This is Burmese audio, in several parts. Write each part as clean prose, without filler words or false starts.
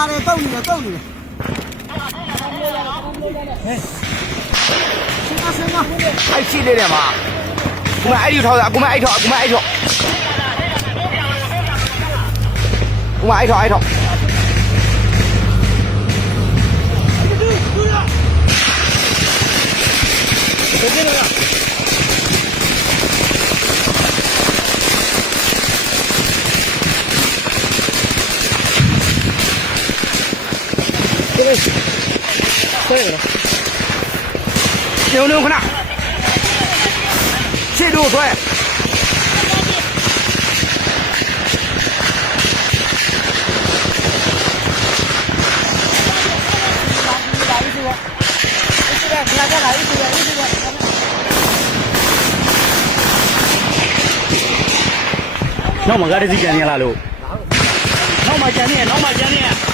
ပါတယ်တုံးနေတယ်တုံးနေတယ်ဆင်းပါအဲ့ရှိနေတယ်မှာกูไม่ไอ้ที่ထောက်กูไม่ไอ้ထောက်กูไม่ไอ้ထောက်กูไม่ไอ้ထောက်牛看那切住对နောက်မှာကားတစ်စီးကြံနေလားလို့နောက်မှာကြံနေနောက်မှာကြံနေ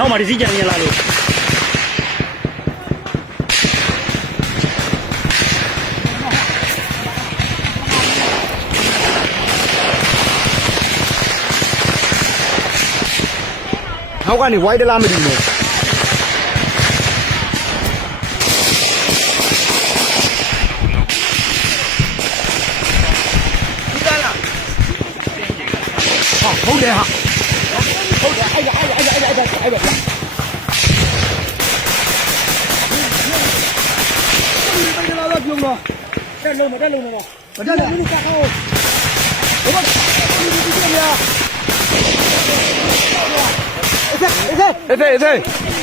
နောက်မှာတစ်စီးကြံနေလားလို့နောက်ကနေဝိုင်းတလားမသိဘူးဟုတ်တယ်ဟာဟုတ်တယ်အဲ့ဒါပြုံးတော့တက်လုံးမတက်လုံးမတက်လုံးဘူးကဟိုဘာဒီဒီဒီရအေးအေး